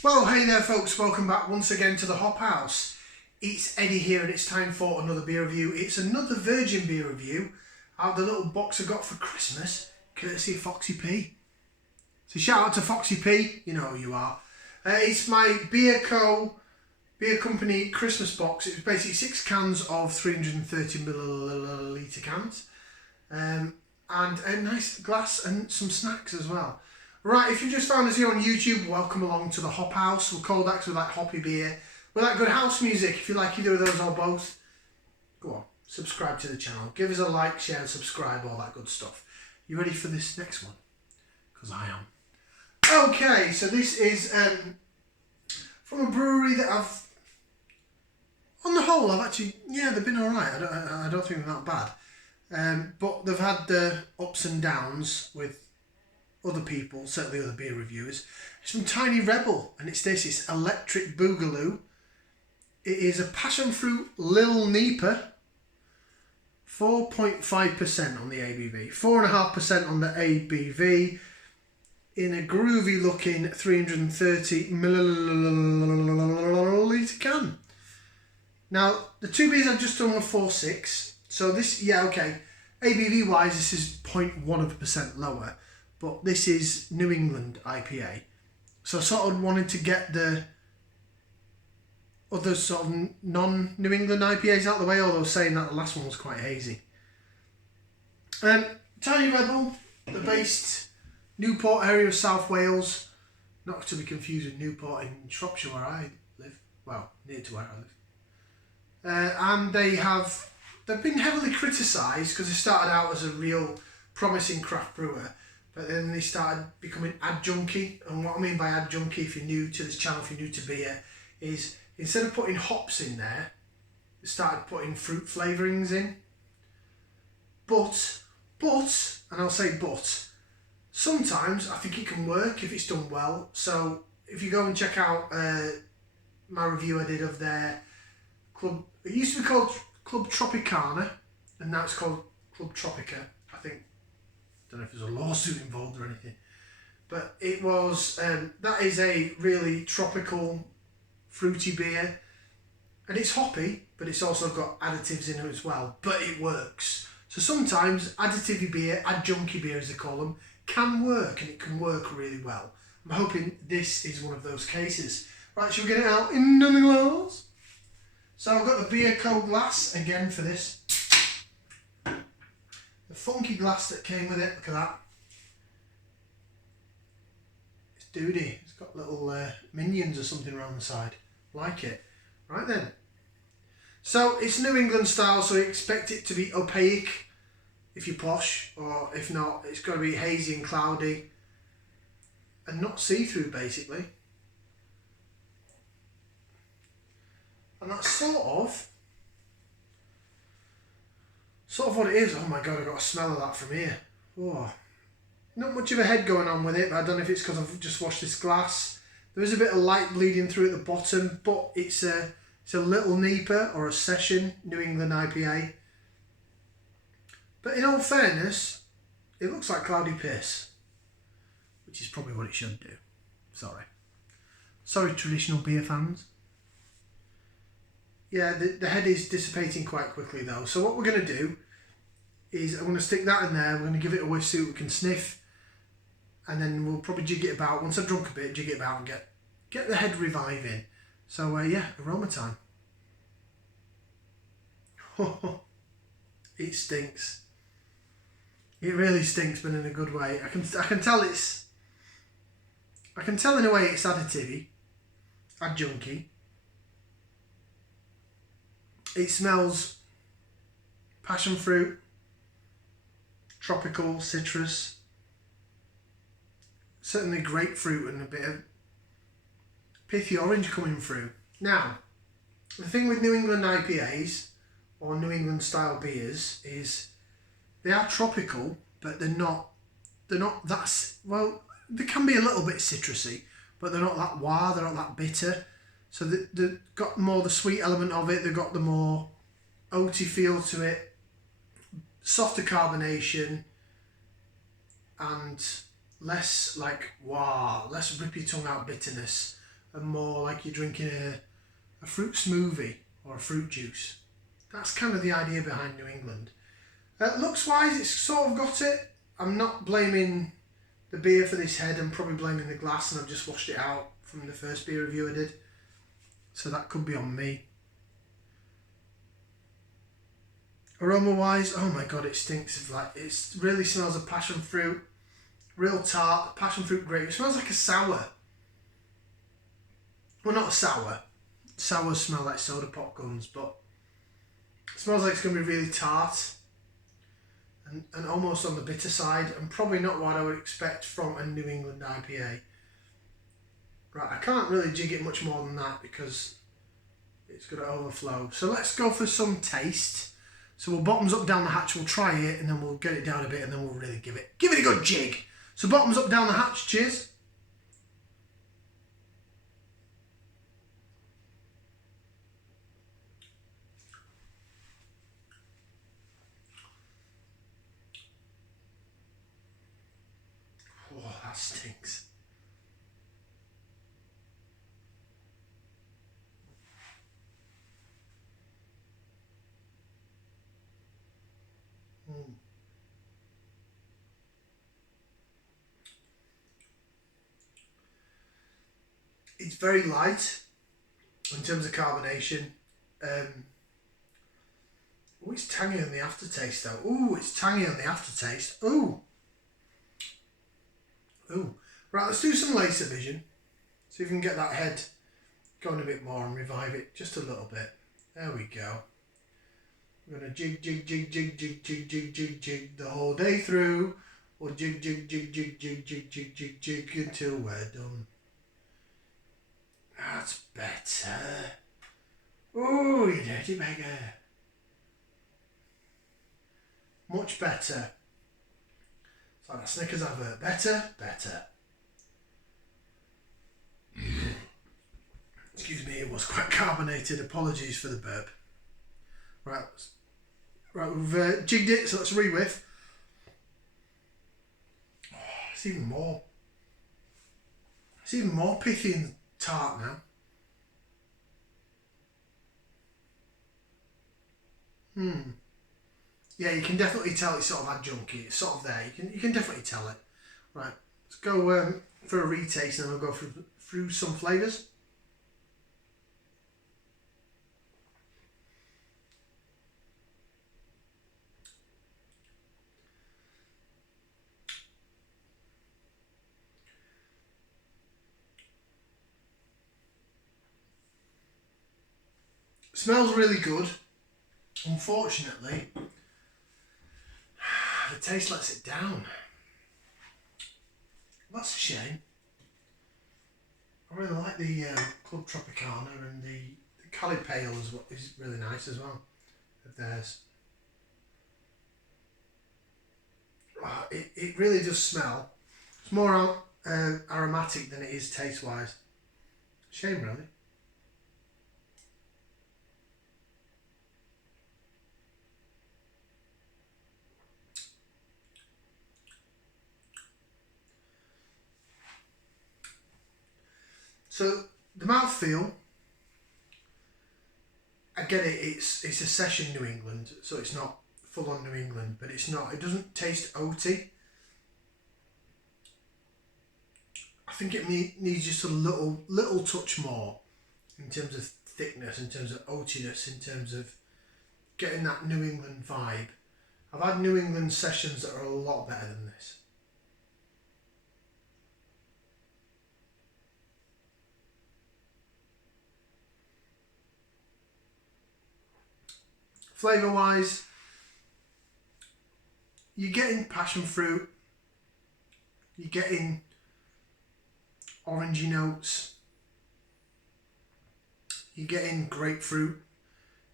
Well, hey there folks, welcome back once again to the Hop House. It's Eddie here and it's time for another beer review. It's another virgin beer review out of the little box I got for Christmas, courtesy of Foxy P. So shout out to Foxy P, you know who you are. It's my Bier Company Christmas box. It's basically 6 cans of 330ml cans. And a nice glass and some snacks as well. Right, if you just found us here on YouTube, welcome along to the Hop House. We're cold acts with like hoppy beer. We like good house music. If you like either of those or both, go on, subscribe to the channel. Give us a like, share, and subscribe, all that good stuff. You ready for this next one? Because I am. Okay, so this is from a brewery that on the whole, they've been alright. I don't think they're that bad. But they've had the ups and downs with other people, certainly other beer reviewers. It's from Tiny Rebel, and it's Electric Boogaloo. It is a passion fruit Lil NEIPA, 4.5% on the ABV, 4.5% on the ABV, in a groovy looking 330ml can. Now, the two beers I've just done were 4.6, so this, ABV wise, this is 0.1% lower. But this is New England IPA. So I sort of wanted to get the other sort of non-New England IPAs out of the way, although saying that the last one was quite hazy. Tiny Rebel, they're based Newport area of South Wales. Not to be confused with Newport in Shropshire where I live. Well, near to where I live. And they've been heavily criticised because they started out as a real promising craft brewer. But then they started becoming adjunky, and what I mean by adjunky, if you're new to this channel, if you're new to beer, is instead of putting hops in there, they started putting fruit flavourings in. But, and I'll say but, sometimes I think it can work if it's done well. So if you go and check out my review I did of their club, it used to be called Club Tropicana, and now it's called Club Tropica, I think. Don't know if there's a lawsuit involved or anything, but it was that is a really tropical fruity beer, and it's hoppy, but it's also got additives in it as well, but it works. So sometimes additive beer, adjunky beer as they call them, can work, and it can work really well. I'm hoping this is one of those cases. Right, shall we get it out in the glass? So I've got the Bier Co glass again for this. The funky glass that came with it, look at that. It's doody. It's got little minions or something around the side. Like it. Right then. So it's New England style, so you expect it to be opaque if you're posh, or if not, it's got to be hazy and cloudy and not see-through basically. And that's sort of what it is. Oh my god, I got a smell of that from here. Oh, not much of a head going on with it, but I don't know if it's because I've just washed this glass. There is a bit of light bleeding through at the bottom, but it's a Little NEIPA or a Session New England IPA. But in all fairness, it looks like cloudy piss, which is probably what it should do. Sorry traditional beer fans. Yeah, the head is dissipating quite quickly though. So what we're going to do is I'm going to stick that in there. We're going to give it a whiff, see what we can sniff, and then we'll probably jig it about. Once I've drunk a bit, jig it about and get the head reviving. So aroma time. It stinks. It really stinks, but in a good way. I can tell in a way it's additive-y, adjunky. It smells passion fruit, tropical, citrus, certainly grapefruit and a bit of pithy orange coming through. Now, the thing with New England IPAs or New England style beers is they are tropical, but they're not that, well, they can be a little bit citrusy, but they're not that wow, they're not that bitter. So they've got more the sweet element of it, they've got the more oaty feel to it, softer carbonation, and less like wow, less rip your tongue out bitterness and more like you're drinking a fruit smoothie or a fruit juice. That's kind of the idea behind New England. Looks wise, it's sort of got it. I'm not blaming the beer for this head. I'm probably blaming the glass, and I've just washed it out from the first beer review I did. So that could be on me. Aroma wise, oh my god, it stinks. It really smells of passion fruit. Real tart, passion fruit grape. It smells like a sour. Well, not a sour. Sours smell like soda pop guns, but it smells like it's going to be really tart and almost on the bitter side, and probably not what I would expect from a New England IPA. Right, I can't really jig it much more than that because it's going to overflow. So let's go for some taste. So we'll bottoms up down the hatch, we'll try it, and then we'll get it down a bit, and then we'll really give it a good jig. So bottoms up down the hatch, cheers. Oh, that stinks. It's very light in terms of carbonation. Oh, it's tangy on the aftertaste though. Oh, it's tangy on the aftertaste. Oh. Oh. Right, let's do some laser vision. See if we can get that head going a bit more and revive it just a little bit. There we go. We're going to jig, jig, jig, jig, jig, jig, jig, jig, jig the whole day through. Or jig, jig, jig, jig, jig, jig, jig, jig, jig until we're done. That's better. Oh, you dirty beggar. Much better. It's like that Snickers advert. Better, better. Excuse me, it was quite carbonated. Apologies for the burp. Right, we've jigged it, so let's re-whiff. Oh, it's even more. It's even more pithy and tart now. Yeah, you can definitely tell it's sort of adjunky. It's sort of there. You can definitely tell it. Right, let's go for a retaste, and then we'll go through some flavours. Smells really good. Unfortunately, the taste lets it down. That's a shame. I really like the Club Tropicana, and the Cali Pale is really nice as well of theirs. It really does smell. It's more aromatic than it is taste wise. Shame really. So the mouthfeel, I get it. It's a session New England, so it's not full on New England, but it's not. It doesn't taste oaty. I think it needs just a little touch more in terms of thickness, in terms of oatiness, in terms of getting that New England vibe. I've had New England sessions that are a lot better than this. Flavour wise, you're getting passion fruit, you're getting orangey notes, you're getting grapefruit.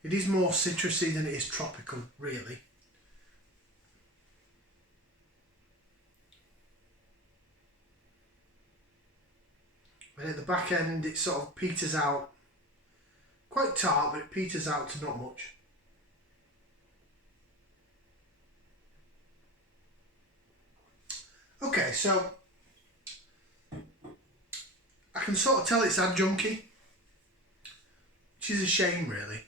It is more citrusy than it is tropical, really. And at the back end, it sort of peters out. Quite tart, but it peters out to not much. Okay, so I can sort of tell it's adjunky, which is a shame really.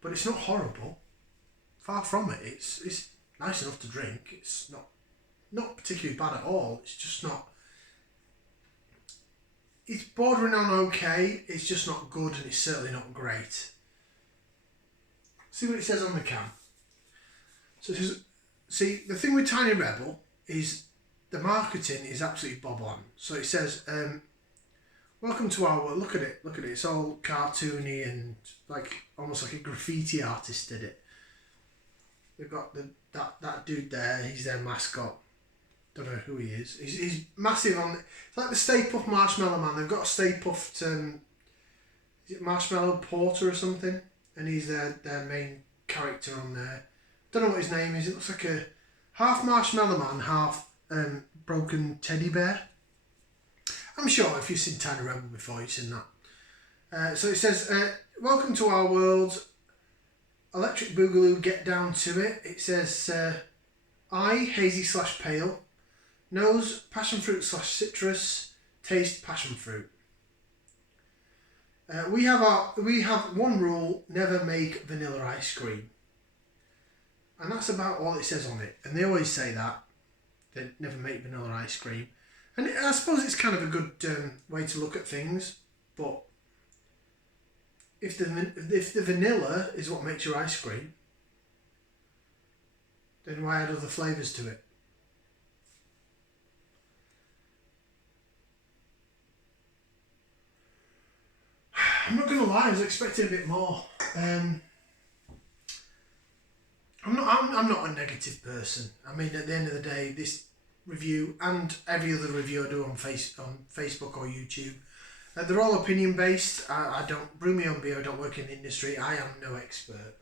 But it's not horrible. Far from it. It's nice enough to drink. It's not particularly bad at all. It's just not. It's bordering on okay. It's just not good, and it's certainly not great. See what it says on the can. So it says, see, the thing with Tiny Rebel is the marketing is absolutely bob on. So it says, welcome to our world. Look at it. Look at it. It's all cartoony and like almost like a graffiti artist did it. They've got that dude there. He's their mascot. Don't know who he is. He's massive on. It's like the Stay Puft Marshmallow Man. They've got a Stay Puft. Is it Marshmallow Porter or something? And he's their main character on there. Don't know what his name is. It looks like a half Marshmallow Man, half broken teddy bear. I'm sure if you've seen Tiny Rebel before, you've seen that. So it says, welcome to our world. Electric Boogaloo, get down to it. It says, eye, hazy / pale. Nose, passion fruit / citrus. Taste, passion fruit. We have one rule: never make vanilla ice cream. And that's about all it says on it. And they always say that. They never make vanilla ice cream. And I suppose it's kind of a good way to look at things. But if the vanilla is what makes your ice cream, then why add other flavours to it? I'm not gonna lie, I was expecting a bit more. I'm not a negative person. I mean, at the end of the day, this review and every other review I do on Facebook or YouTube, they're all opinion based. I don't brew my own beer. I don't work in the industry. I am no expert.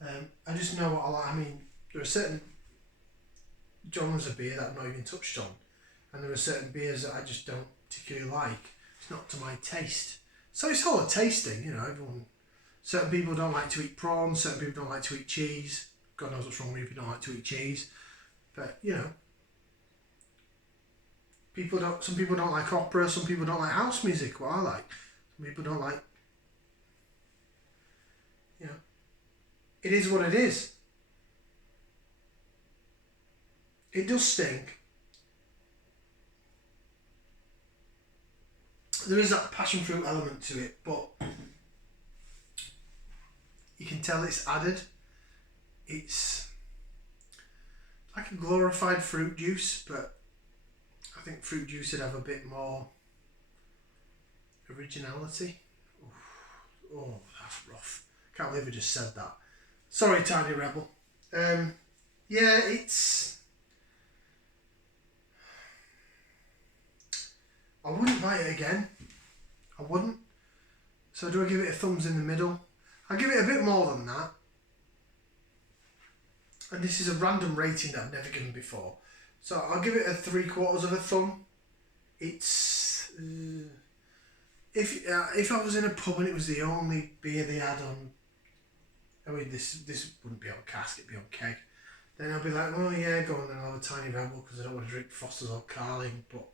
I just know what I like. I mean, there are certain genres of beer that I've not even touched on, and there are certain beers that I just don't particularly like. It's not to my taste. So it's all a tasting, you know. Certain people don't like to eat prawns. Certain people don't like to eat cheese. God knows what's wrong with you if you don't like to eat cheese. But you know, some people don't like opera. Some people don't like house music. What I like. Some people don't like. You know, it is what it is. It does stink. There is that passion fruit element to it, but you can tell it's added. It's like a glorified fruit juice, but I think fruit juice would have a bit more originality. Oh, that's rough. Can't believe I just said that. Sorry, Tiny Rebel. Yeah, it's... I wouldn't buy it again. I wouldn't. So do I give it a thumbs in the middle? I'll give it a bit more than that. And this is a random rating that I've never given before. So I'll give it a 3/4 of a thumb. It's... if I was in a pub and it was the only beer they had on... I mean, this wouldn't be on cask, it'd be on keg. Then I'd be like, oh yeah, go on then, I'll have a Tiny Rebel because I don't want to drink Foster's or Carling, but...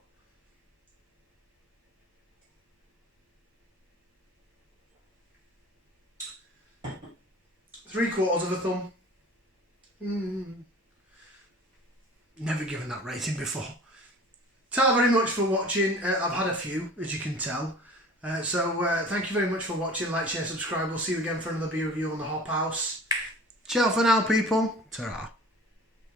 3/4 of a thumb. Never given that rating before. Thank you very much for watching. I've had a few, as you can tell. So thank you very much for watching. Like, share, subscribe. We'll see you again for another beer review on the Hop House. Ciao for now, people. Ta-ra.